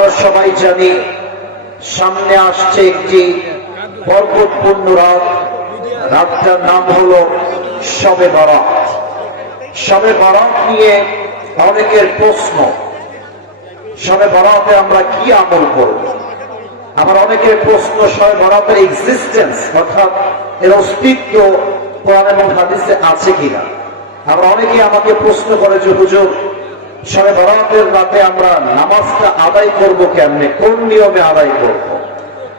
আমরা সবাই জানি সামনে আসছে একটি বরকতপূর্ণ রাত। রাতটার নাম হলো শবে বরাত শবে বরাত নিয়ে অনেকের প্রশ্ন, শবে বরাতে আমরা কি আমল করব? আবার অনেকের প্রশ্ন সবে বরাতের এক্সিস্টেন্স অর্থাৎ এর অস্তিত্ব কোরআন এবং হাদিসে আছে কিনা? আবার অনেকে আমাকে প্রশ্ন করে যে, হুজুর শবে বরাতের রাতে আমরা নামাজটা আদায় করব কেমনে? কোন নিয়মে আদায় করব?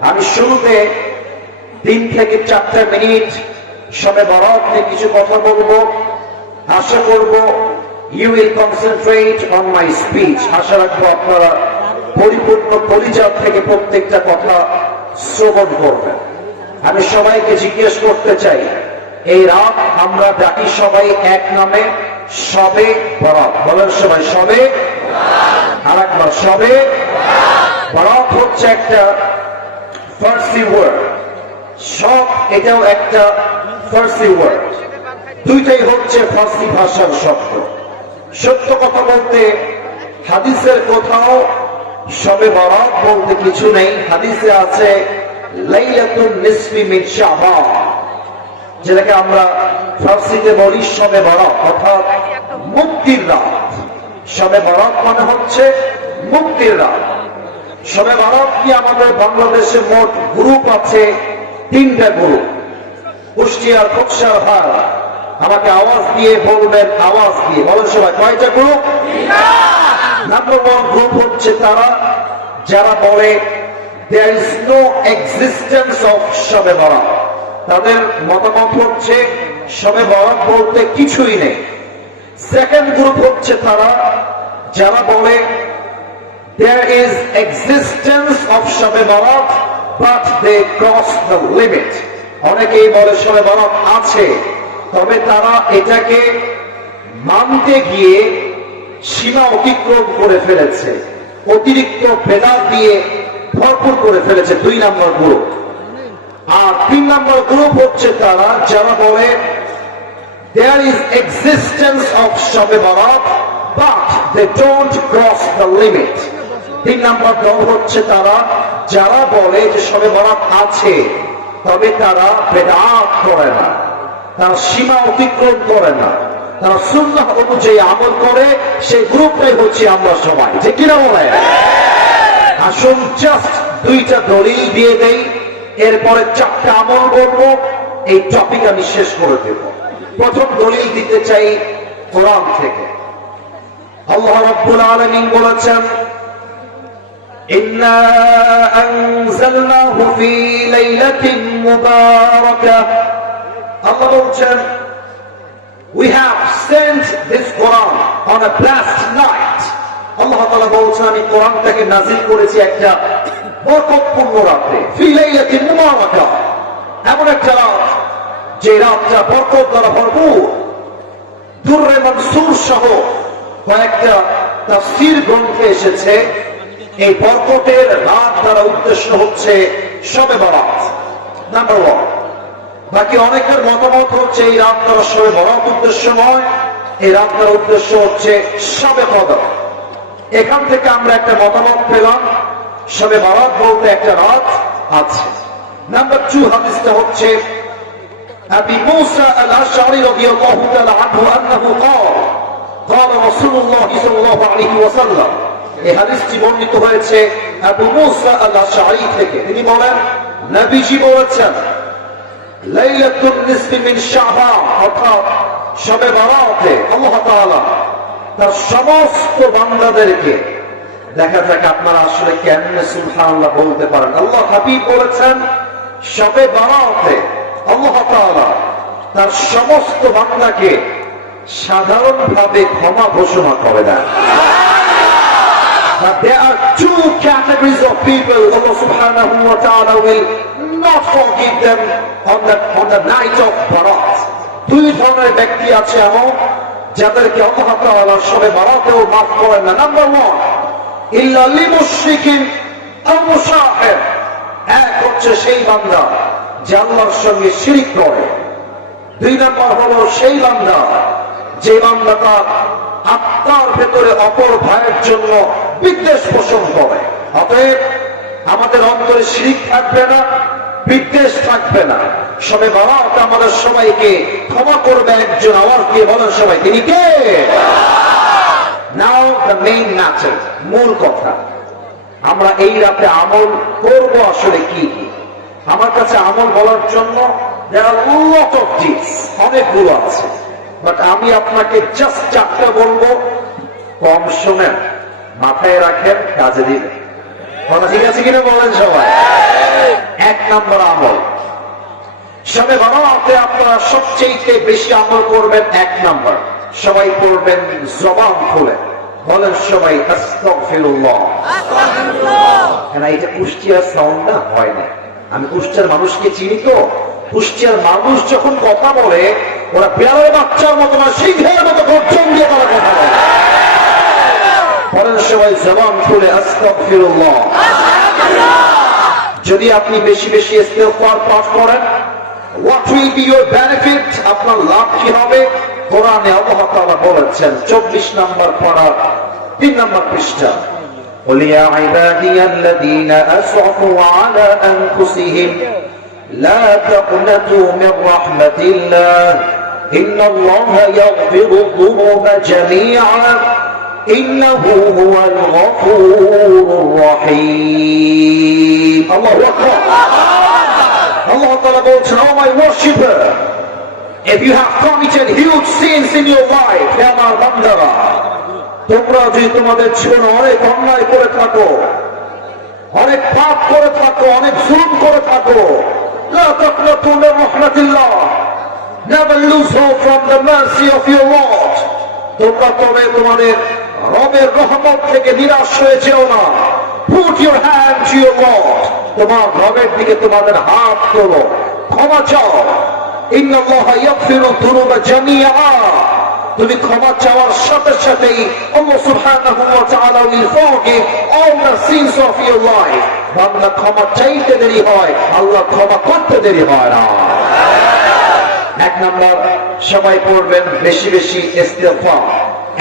আমি শুরুতে তিন থেকে চারটা মিনিট শবে বরাত নিয়ে কিছু কথা বলব। আশা করব you will concentrate on my speech আশা রাখব আপনারা পরিপূর্ণ পরিচার থেকে প্রত্যেকটা কথা শ্রবণ করবেন। আমি সবাইকে জিজ্ঞেস করতে চাই, এই রাত আমরা ডাকি সবাই এক নামে? সবে বরাত বলেন সবাই, সবে আর সবে বরাত হচ্ছে একটা ফার্সি ওয়ার্ড সব এটাও একটা ফার্সি ওয়ার্ড দুইটাই হচ্ছে ফার্সি ভাষার শব্দ। সত্য কথা বলতে হাদিসের কোথাও সবে বরাত বলতে কিছু নেই। হাদিসে আছে, লাইলাতুন নিসফি মিন শাবান যেটাকে আমরা ফার্সিতে বলি সবে বরাত, অর্থাৎ মুক্তির রাত। সবে বরাত মানে হচ্ছে মুক্তির রাত। সবে বরাত কি আমাদের বাংলাদেশে মোট গ্রুপ আছে তিনটা গ্রুপ। কুষ্টিয়ার ফকসার হার আমাকে আওয়াজ দিয়ে বলবেন, আওয়াজ দিয়ে। বলেন সবাই, কয়টা গ্রুপ? নাম্বার ওয়ান গ্রুপ হচ্ছে তারা, যারা বলে there is no existence of Shab-e Barat. তাদের মতামত হচ্ছে শবে বরাত বলতে কিছুই নেই। সেকেন্ড গ্রুপ হচ্ছে তারা, যারা বলে, there is existence of শবে বরাত but they cross the limit. অনেকেই বলে শবে বরাত আছে। তবে তারা এটাকে মানতে গিয়ে সীমা অতিক্রম করে ফেলেছে। অতিরিক্ত বেদাত দিয়ে ভরপুর করে ফেলেছে দুই নম্বর গ্রুপ আর তিন নম্বর গ্রুপ হচ্ছে তারা যারা বলে, there is existence of শবে বরাত but they don't cross the limit. তিন নম্বর দল হচ্ছে তারা যারা বলে যে শবে বরাত আছে, তবে তারা বেদাত করে না, তারা সীমা অতিক্রম করে না, তারা সুন্নাহ অনুযায়ী আমল করে, সেই গ্রুপটাই হচ্ছে আমরা সবাই। যে কিনা বলে আসুন জাস্ট দুইটা দলিল দিয়ে দেই। এরপরে চারটা আমল করবো এই টপিক আমি শেষ করে দেব প্রথম দলিল দিতে চাই কোরআন থেকে আল্লাহ রাব্বুল আলামিন বলেছেন إنا أنزلناه في ليلة مباركة Allah বলছেন We have sent this Quran on a blessed night. আল্লাহ তাআলা বলছেন আমি কোরআনটাকে নাজিল করেছি একটা বরকতপূর্ণ রাতে ফিলাইলাতি মুবারাকা। এমন একটা রাত যে রাতটা বরকত দ্বারা ভরপুর। দুর্রে মনসুর সহ কয়েকটা তাফসীর গ্রন্থে এসেছে, এই বরকতের রাত দ্বারা উদ্দেশ্য হচ্ছে সবে বরাত। নাম্বার ওয়ান বাকি অনেকের মতামত হচ্ছে এই রাত দ্বারা সবে বরাত উদ্দেশ্য নয়, এই রাত দ্বারা উদ্দেশ্য হচ্ছে সবে কদর। এখান থেকে আমরা একটা মতামত পেলাম সবে বরাত বলতে একটা রাত আছে নাম্বার টু হাদিসটা হচ্ছে أبي موسى الأشعري رضي الله تعالى عنه أنه قال قال رسول الله صلى الله عليه وسلم এই হাদিসটি বর্ণিত হয়েছে আবু মুসা আল আশআরি থেকে তিনি বলেন নবীজি বলেছেন লাইলাতুন নিসফি মিন শাবান অর্থাৎ শবে বারাতে আল্লাহ তাআলা তার সমস্ত বান্দাদেরকে দেখা যাক আপনারা আসলে কেন সুলহান্লাহ বলতে পারেন। আল্লাহ হাবি বলেছেন সবে বাবা বাড়াতে আল্লাহ তার সমস্ত বান্দাকে সাধারণভাবে ক্ষমা ঘোষণা করে দেন। But there are two categories of people Allah subhanahu wa ta'ala will not forgive them on the, on the night of Barat. দুই ধরনের ব্যক্তি আছে এমন যাদেরকে আল্লাহ তাআলা সবে বারাতেও মাফ করেন না। নাম্বার 1 ভেতরে অপর ভাইয়ের জন্য বিদ্বেষ পোষণ করে। অতএব আমাদের অন্তরে শিরিক থাকবে না, বিদ্বেষ থাকবে না। সবে বাবা আমাদের সবাইকে ক্ষমা করবে, একজন আবার কে বলেন সবাই, তিনি কে? নাও দ্য মেইন ম্যাটার মূল কথা। আমরা এই রাতে আমল করব আসলে কি? আমার কাছে আমল বলার জন্য অনেকগুলো আছে। বাট আমি আপনাকে জাস্ট চারটা বলব। কম শোনেন, মাথায় রাখেন, কাজে দিবেন কথা ঠিক আছে কিনা বলেন সবাই? এক নম্বর আমল। সবে বাবাতে আপনারা সবচেয়ে বেশি আমল করবেন এক নম্বর। সবাই পড়বেন জবান খুলে। বলেন সবাই এটা কুষ্টিয়ার সাউন্ড না হয় না। আমি কুষ্টিয়ার মানুষকে চিনি তো। কুষ্টিয়ার মানুষ যখন কথা বলে, ওরা পেয়ারের বাচ্চার মতো না সিংহের মতো গর্জন দিয়ে তারা কথা বলে। বলেন সবাই, জবান খুলে যদি আপনি বেশি বেশি ইস্তেগফার পাঠ করেন উইল বি ইওর বেনিফিট আপনার লাভ কি হবে কোরআনে আল্লাহ তাআলা বলেছেন 24 নম্বর পারা 3 নম্বর পৃষ্ঠা قل يا عبادي الذين أسرفوا على أنفسهم لا تقنطوا من رحمة الله إن الله يغفر الذنوب جميعا إنه هو الغفور الرحيم الله أكبر Allah Ta'ala বলছেন Oh my worshipper If you have committed huge sins in your life হে আমার বান্দারা তোমরা যদি তোমাদের জীবনে অনেক অন্যায় করে থাকো অনেক পাপ করে থাকো অনেক জুলুম করে থাকো لا تقنطوا من رحمة الله Never lose hope from the mercy of your Lord তোমরা তবে তোমাদের রবের রহমত থেকে নিরাশ হয়ে যেও না Put your hand to your Lord তোমার রবের দিকে তোমাদের হাত তোলো ক্ষমা চাও। তুমি ক্ষমা চাওয়ার সাথে সাথেই বাংলা ক্ষমা চাইতে দেরি হয়, আল্লাহ ক্ষমা করতে দেরি হয় না। এক নম্বর, সবাই পড়বেন বেশি বেশি ইস্তেফা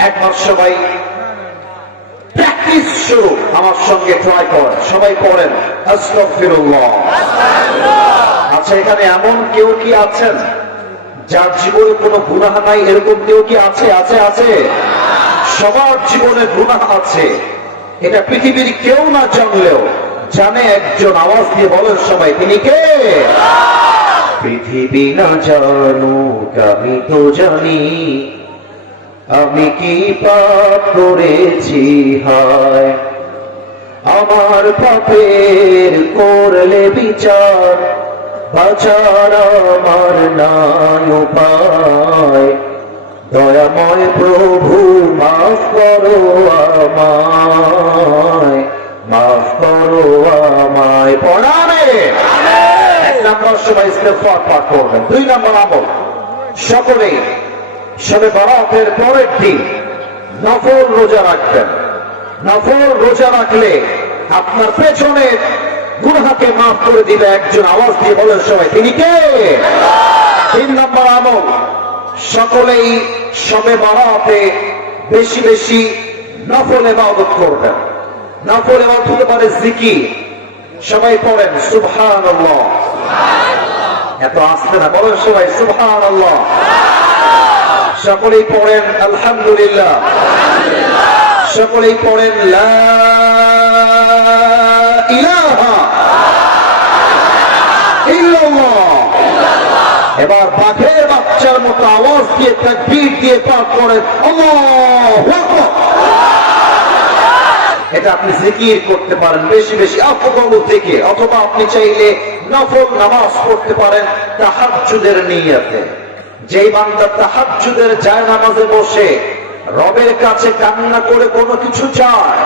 একবার সবাই প্র্যাকটিস শুরু। আমার সঙ্গে ট্রাই করেন সবাই পড়েন আস্তফিরুল্লাহ আচ্ছা এখানে এমন কেউ কি আছেন যার জীবনে কোনো গুনাহ নাই? এরকম কেউ কি আছে? আছে আছে? সবার জীবনে গুনাহ আছে। এটা পৃথিবীর কেউ না জানলেও জানে একজন আওয়াজ দিয়ে বলেন সবাই, তিনি কে? পৃথিবী না জানুক, আমি তো জানি। আমি কি পাপ করেছি? হায়। আমার পাপের করলে বিচার বাচার আমার নাই উপায় দয়াময় প্রভু, মাফ করো আমায়। মাফ করো আমায়। পড়াবে এক নম্বর সবাই ইস্তেগফার পাঠ করবেন। দুই নম্বর আমল। সকলে সবে বরাতের পরের দিন নফল রোজা রাখবেন। নফল রোজা রাখলে আপনার পেছনে গুনহাকে মাফ করে দিবে একজন। আওয়াজ দিয়ে বলেন সবাই, তিনি কে? তিন নম্বর আমল, সকলেই সবে বরাতে বেশি বেশি নফল এবাদত করবেন। নফল এবাদত হতে পারে জিকির। সবাই পড়েন সুবহান এত আসতে না, বলেন সবাই সুবহান সকলেই পড়েন, আলহামদুলিল্লাহ। সকলেই পড়েন, লা এবার বাঘের বাচ্চার মতো আওয়াজ দিয়ে, তাকবীর দিয়ে পাঠ আকবার। এটা আপনি জিকির করতে পারেন, বেশি বেশি আফগল থেকে অথবা আপনি চাইলে নফল নামাজ পড়তে পারেন তাহাজ্জুদের নিয়তে। যেই বান্দা তাহাজ্জুদের যায় নামাজে বসে, রবের কাছে কান্না করে কোনো কিছু চায়,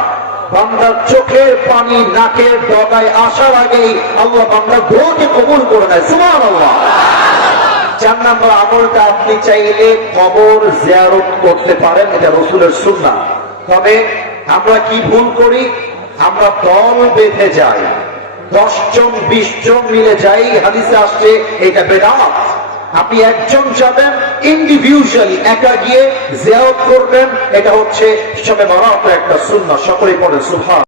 বান্দার চোখের পানি নাকের ডগায় আসার আগেই আল্লাহ বান্দার দোয়াকে কবুল করে নেয়। সুমান আল্লাহ চার নম্বর আমলটা আপনি চাইলে কবর জিয়ারত করতে পারেন, এটা রসুলের সুন্না তবে আমরা কি ভুল করি? আমরা দল বেঁধে যাই দশ জন বিশ জন মিলে যাই, হাদিসে আসছে এটা বেদাত। আপনি একজন যাবেন ইন্ডিভিজুয়ালি একা গিয়ে জিয়ারত করবেন, এটা হচ্ছে সবে বড় একটা সুন্না সকলেই পড়েন সুভাষ